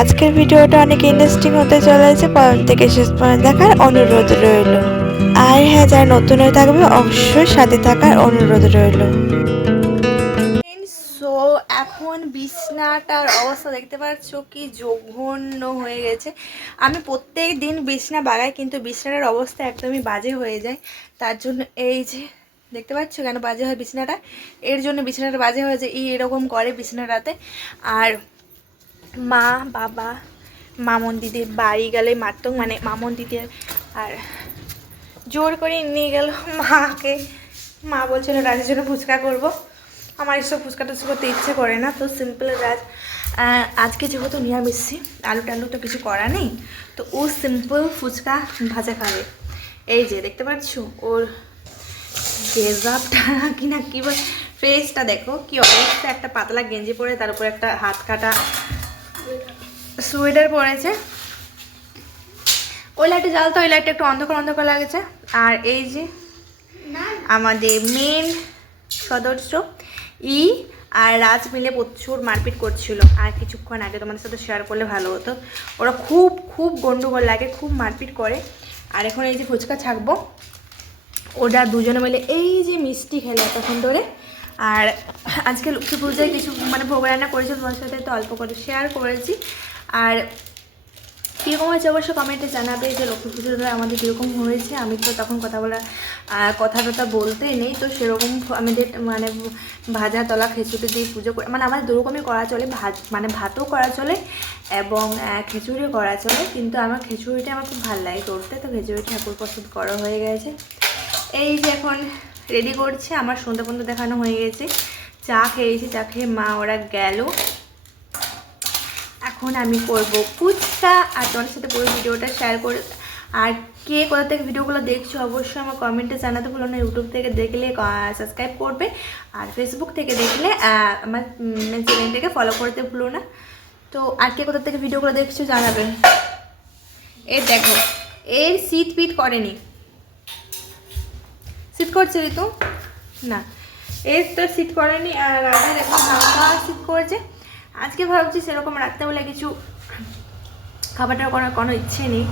আজকের ভিডিওটা অনেক ইন্টারেস্টিং হতে চলেছে, প্রথম থেকে শেষ পর্যন্ত দেখার অনুরোধ রইল। আর হ্যাঁ, যারা নতুন হয়ে থাকবে অবশ্যই সাথে থাকার অনুরোধ রইল। সো এখন বিছনাটার অবস্থা দেখতে পাচ্ছ কি জঘন্য হয়ে গেছে। আমি প্রত্যেক দিন বিছনা বাগাই, কিন্তু বিছনাটার অবস্থা একদমই বাজে হয়ে যায়। তার জন্য এই যে দেখতে পাচ্ছ কেন বাজে হয় বিছনাটা, এর জন্য বিছনাটা বাজে হয়ে যায়। এরকম করে বিছনাটাতে। আর মা বাবা মামন দিদির বাড়ি গেলে মারতো, মানে মামন দিদির আর জোর করে নিয়ে গেল মাকে। মা বলছিল রাজের জন্য ফুচকা করবো। আমার এসব ফুচকা টুচকা করতে ইচ্ছে করে না, তো সিম্পল রাজ আজকে যেহেতু নিরামিষি, আলু টালু তো কিছু করা নেই, তো ও সিম্পল ফুচকা ভাজা খাবে। এই যে দেখতে পাচ্ছ ওর গেজাবটা কিনা কি বল, ফেসটা দেখো কি অবস্থা। একটা পাতলা গেঞ্জি পরে তার উপর একটা হাত কাটা সোয়েটার পরেছে। ওই লাইটে জ্বালতো, ওই লাইটটা একটু অন্ধকার অন্ধকার লাগেছে। আর এই যে আমাদের মেন সদস্য আর রাজ মিলে প্রচুর মারপিট করছিল। আর কিছুক্ষণ আগে তোমাদের সাথে শেয়ার করলে ভালো হতো। ওরা খুব খুব গন্ডগোল লাগে, খুব মারপিট করে। আর এখন এই যে ফুচকা ছাকবো, ওরা দুজনে মিলে এই যে মিষ্টি খেলে এতক্ষণ ধরে। আর আজকে লক্ষ্মী পূজায় কিছু মানে ভোগ রান্না করেছি, তোমার সাথে তো অল্প করে শেয়ার করেছি। আর কীরকম হয়েছে অবশ্যই কমেন্টে জানাবে যে লক্ষ্মী পুজোটা আমাদের কীরকম হয়েছে। আমি তো তখন কথা বলতেই নেই, তো সেরকম আমাদের মানে ভাজা তলা খিচুড়ি দিয়ে পুজো করে, মানে আমাদের দুরকমই করা চলে। মানে ভাতও করা চলে এবং খিচুড়ি করা চলে, কিন্তু আমার খিচুড়িটা আমার খুব ভালো লাগে করতে, তো খিচুড়ি ঠাকুর প্রস্তুত করা হয়ে গেছে। এই যে এখন রেডি করছে, আমার সন্ধ্যা পর্যন্ত দেখানো হয়ে গেছে। চা খেয়েছি, চা খেয়ে মা ওরা গেল। এখন আমি করব ফুচকা, আর তোমার সাথে পুরো ভিডিওটা শেয়ার করে। আর কে কোথা থেকে ভিডিওগুলো দেখছো অবশ্যই আমার কমেন্টে জানাতে ভুলো না। ইউটিউব থেকে দেখলে সাবস্ক্রাইব করবে, আর ফেসবুক থেকে দেখলে আমার চ্যানেলটাকে ফলো করতে ভুলো না। তো আর কে কোথা থেকে ভিডিওগুলো দেখছো জানাবেন। এর দেখো, এর শীত পিট করেনি, শীত করছে ঋতু না, এর তো শীত করেনি। আর রাজের এখন হালকা শীত করছে। আজকে ভাবছি সেরকম রাত্রেবেলা কিছু খাবারটা করার কোনো ইচ্ছে নেই।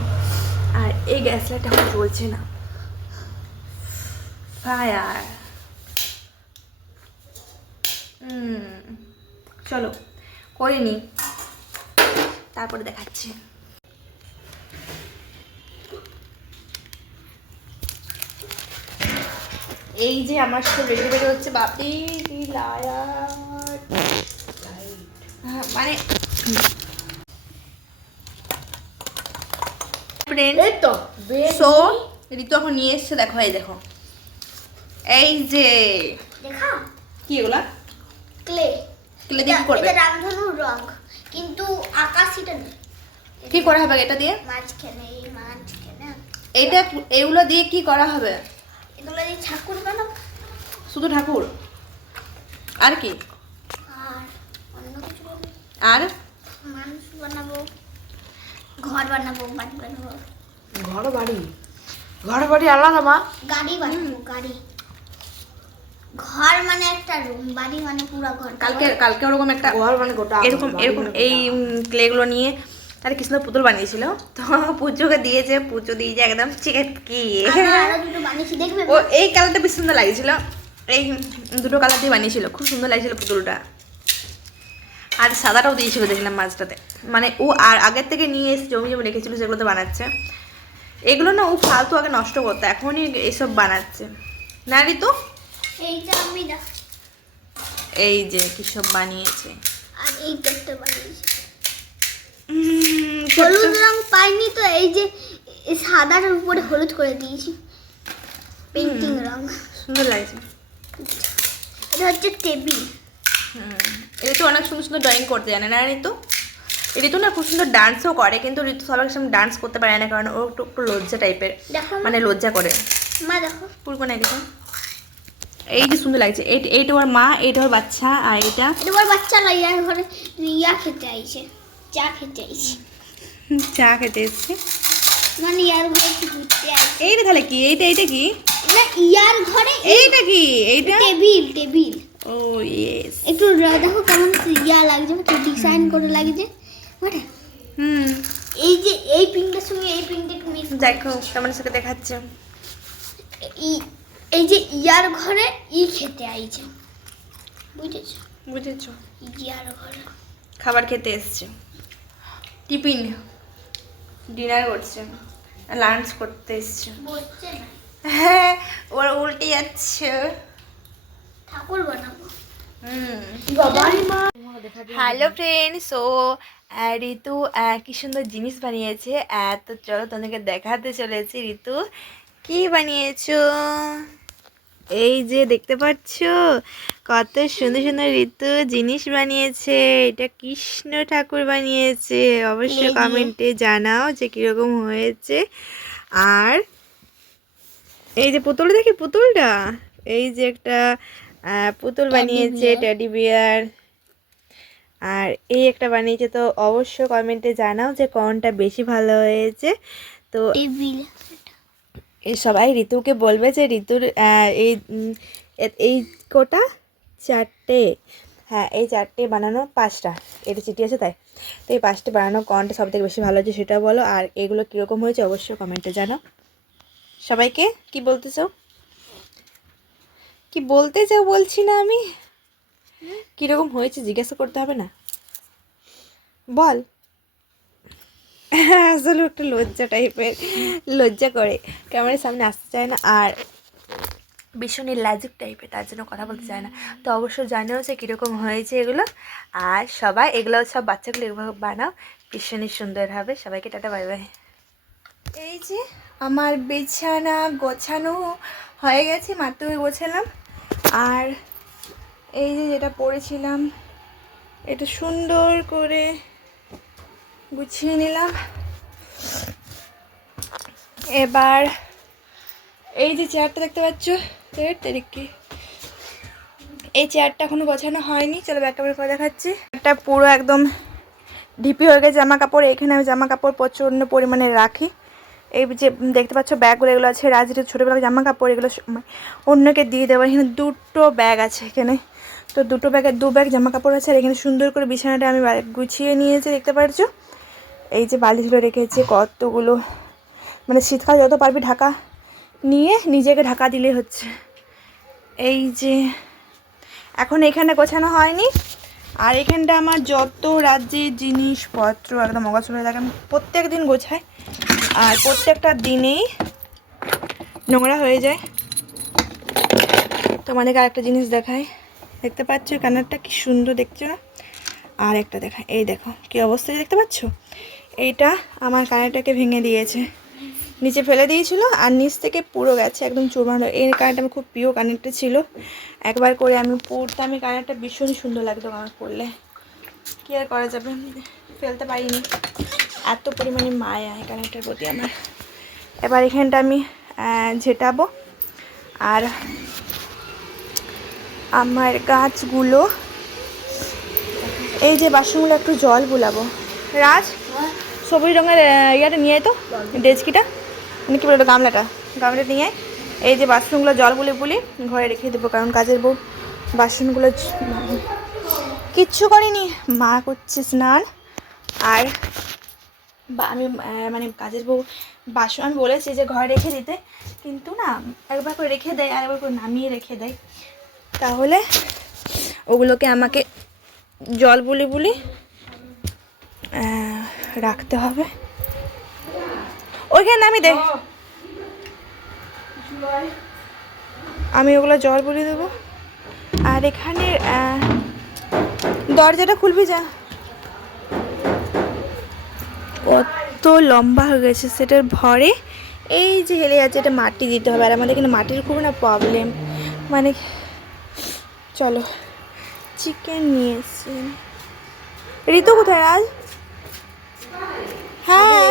আর এই গ্যাস লাইটটা এখন জ্বলছে না, ফায়ার। চলো করিনি, তারপরে দেখাচ্ছি। এই যে আমার সব রেডি রেডি হচ্ছে। বাপি মানে সো ঋতু এখন নিয়ে এসছে, দেখো এই দেখো, এই যে দেখা কি এগুলা ক্লে ক্লে দিয়ে কি করবে? এটা রামধনুর রং, কিন্তু আকাশিটা নেই। কি করা হবে এটা দিয়ে? মাঝখানে এই মাঝখানে এইটা এগুলো দিয়ে কি করা হবে? এগুলো দিয়ে ঠাকুর বানাবো। শুধু ঠাকুর? আর কি? আর অন্য কিছু বানাবো। আর মানুষ বানাবো, ঘর বানাবো, বাড়ি বানাবো। ঘর বাড়ি আলাদা মা। গাড়ি বানাবো, গাড়ি। ঘর মানে একটা রুম, বাড়ি মানে পুরো ঘর। কালকে ওরকম একটা ঘর মানে গোটা এরকম এই ক্লেগুলো নিয়ে তার কৃষ্ণ পুতুল বানিয়েছিল, তো পুজোকে দিয়েছে, পুজো দিয়ে যে একদম চিকেটকি। আরো দুটো বানিয়েছি, দেখবে। ও এই কালারটা বেশ সুন্দর লাগছিল, এই দুটো কালার দিয়ে বানিয়েছিল, খুব সুন্দর লাগছিল পুতুলটা। আর সাদাটাও দিয়েছিল দেখলাম মাঝটাতে, মানে ও আর আগের থেকে নিয়ে এসে জমি জমি রেখেছিল, সেগুলোতে বানাচ্ছে। এগুলো না ও ফালতু আগে নষ্ট করতো, এখনই এসব বানাচ্ছে না ঋতু। এইটা আমি দেখ, এই যে কি সব বানিয়েছে। আর এইটা একটা বানিয়েছি। হলুদ রং পাইনি, তো এই যে সাদার উপরে হলুদ করে দিয়েছি, পেন্টিং রং। সুন্দর লাগছে। এটা হচ্ছে টেবিল। ঋতু অনেক সুন্দর সুন্দর ড্রয়িং করতে জানে না ঋতু। ঋতু না খুব সুন্দর ডান্সও করে, কিন্তু ঋতু সবার সামনে ডান্স করতে পারে না, কারণ ও একটু লজ্জা টাইপের, মানে লজ্জা করে। মা দেখো, পুরো না দেখো, এই যে সুন্দর লাগছে। এইটা ওর মা, এইটা ওর বাচ্চা, আর এটা ওর বাচ্চা না, ইয়ার ঘরে ইয়া খেতে আইছে, চা খেতে আইছে, চা খেতে এসছে, মানে ইয়ার ঘরে ঘুরতে আইছে। এইটা তাহলে কি? এইটা কি না, ইয়ার ঘরে এইটা কি? এইটা টেবিল। ও ইয়েস। একটু দেখো কেমন ইয়া লাগছে, ডিজাইন করে লাগছে। ওটা এই পিঙ্কের সঙ্গে এই পিঙ্কটা একটু মিক্স দেখো তোমাদের সাথে দেখাচ্ছে। এই যে ইয়ার ঘরে খেতে আইছে, বুঝেছো? বুঝেছো? ইয়ার ঘরে খাবার খেতে এসছে, টিফিন ডিনার করছে, লাঞ্চ করতে এসছে। বলছে না হ্যাঁ, ওরা উল্টে যাচ্ছে। ঠাকুর বানাবো। হ্যালো ফ্রেন্ডস, ও ঋতু কি সুন্দর জিনিস বানিয়েছে। তো চলো তোমাদেরকে দেখাতে চলেছি ঋতু কি বানিয়েছো। এই যে দেখতে পাচ্ছ কত সুন্দর সুন্দর ঋতু জিনিস বানিয়েছে। এটা কৃষ্ণ ঠাকুর বানিয়েছে। অবশ্যই কমেন্টে জানাও যে কীরকম হয়েছে। আর এই যে পুতুল, দেখি পুতুলটা, এই যে একটা পুতুল বানিয়েছে টেডি বিয়ার। আর এই একটা বানিয়েছে। তো অবশ্যই কমেন্টে জানাও যে কোনটা বেশি ভালো হয়েছে। তো এই সবাই ঋতুকে বলবে যে ঋতুর এই কোটা 4টে, হ্যাঁ এই 4টে বানানো 5টা, এটা চিঠি আছে তাই। তো এই 5টে বানানো কোনটা সব থেকে বেশি ভালো হয়েছে সেটা বলো। আর এগুলো কীরকম হয়েছে অবশ্যই কমেন্টে জানাও। সবাইকে কি বলতে চাও, কি বলতে চাও বলছি না আমি, কীরকম হয়েছে জিজ্ঞাসা করতে হবে না, বল। আসলে একটু লজ্জা টাইপের, লজ্জা করে ক্যামেরার সামনে আসতে চায় না, আর ভীষণই লাজুক টাইপের, তার জন্য কথা বলতে চায় না। তো অবশ্যই জানিও যে কীরকম হয়েছে এগুলো। আর সবাই এগুলো সব বাচ্চাগুলো এভাবে বানাও, ভীষণই সুন্দর হবে। সবাইকে টাটা, বাই বাই। এই যে আমার বিছানা গোছানো হয়ে গেছে, মাত্রই গোছালাম। আর এই যে যেটা পরেছিলাম এটা সুন্দর করে গুছিয়ে নিলাম। এবার এই যে চেয়ারটা দেখতে পাচ্ছ, কি এই চেয়ারটা এখনো গোছানো হয়নি। চলো ব্যাক ক্যামেরা করে দেখাচ্ছি। একটা পুরো একদম ঢিপি হয়ে গেছে জামা কাপড়। এখানে আমি জামা কাপড় প্রচণ্ড পরিমাণে রাখি। এই যে দেখতে পাচ্ছ ব্যাগগুলো, এগুলো আছে রাজের ছোটোবেলার জামা কাপড়, এগুলো অন্যকে দিয়ে দেবো। এখানে 2টো ব্যাগ আছে এখানে। তো 2টো ব্যাগে 2 ব্যাগ জামা কাপড় আছে। আর এখানে সুন্দর করে বিছানাটা আমি গুছিয়ে নিয়েছি, দেখতে পাচ্ছ। এই যে বালিশগুলো রেখেছি কতগুলো, মানে শীতকাল যত পারবি ঢাকা নিয়ে নিজেকে ঢাকা দিলেই হচ্ছে। এই যে এখন এখানে গোছানো হয়নি। আর এখানটা আমার যত রাজ্যের জিনিসপত্র একদম অগোছালো হয়ে থাকে, আমি প্রত্যেক দিন গোছাই। আর প্রত্যেকটা দিনেই নোংরা হয়ে যায়। তোমাদেরকে আরেকটা জিনিস দেখাই, দেখতে পাচ্ছ কানারটা কি সুন্দর দেখছো না? আর একটা দেখাই, এই দেখো কি অবস্থা, দেখতে পাচ্ছ? এইটা আমার কানেরটাকে ভেঙে দিয়েছে, নিচে ফেলে দিয়েছিল আর নিচ থেকে পুরো গেছে একদম চুরমানো। এই কানেরটা আমার খুব প্রিয় কানেরটা ছিল, একবার করে আমি পরতাম। এই কানেরটা ভীষণই সুন্দর লাগতো আমার পরলে, কী আর করা যাবে, ফেলতে পারিনি, এত পরিমাণে মায়া এই কানেরটার প্রতি আমার। এবার এখানটা আমি ঝেঁটাবো। আর আমার গাছগুলো, এই যে বাসনগুলো একটু জল বুলাবো। রাজ সবুজ রঙের ইয়াটা নিয়ে আয় তো, ডেচকিটা, মানে কী বলতো গামলাটা নিয়ে আয়। এই যে বাসনগুলো জল বুলে ঘরে রেখে দেবো, কারণ কাজের বউ বাসনগুলো কিচ্ছু করিনি, মা করছে স্নান। আর আমি মানে কাজের বউ বাসন আমি বলেছি যে ঘরে রেখে দিতে, কিন্তু না একবার করে রেখে দেয় আর একবার করে নামিয়ে রেখে দেয়। তাহলে ওগুলোকে আমাকে জল বুলি রাখতে হবে। ওইখানে নামিয়ে দে, আমি ওগুলো জল বুলি দেবো। আর এখানে দরজাটা খুলবি যা, কত লম্বা হয়ে গেছে সেটার ভরে এই যে হেলে যাচ্ছে, এটা মাটি দিতে হবে। আর আমাদের এখানে মাটির খুব না প্রবলেম, মানে চলো চিকেন নিয়ে এসছি। ঋতু কোথায় আজ? হ্যাঁ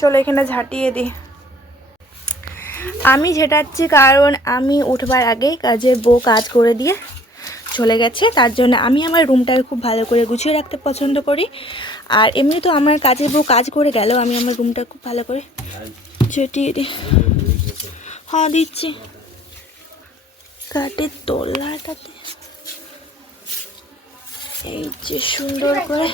চলো এখানে ঝাঁটিয়ে দিই। আমি ঝেঁটাচ্ছি কারণ আমি উঠবার আগে কাজের বউ কাজ করে দিয়ে চলে গেছে, তার জন্য আমি আমার রুমটাকে খুব ভালো করে গুছিয়ে রাখতে পছন্দ করি। আর এমনি তো আমার কাজের বউ কাজ করে গেলেও আমি আমার রুমটা খুব ভালো করে ঝেঁটিয়ে দিই। হ্যাঁ দিচ্ছি, কাঠের তোলাটাতে এই যে সুন্দর করে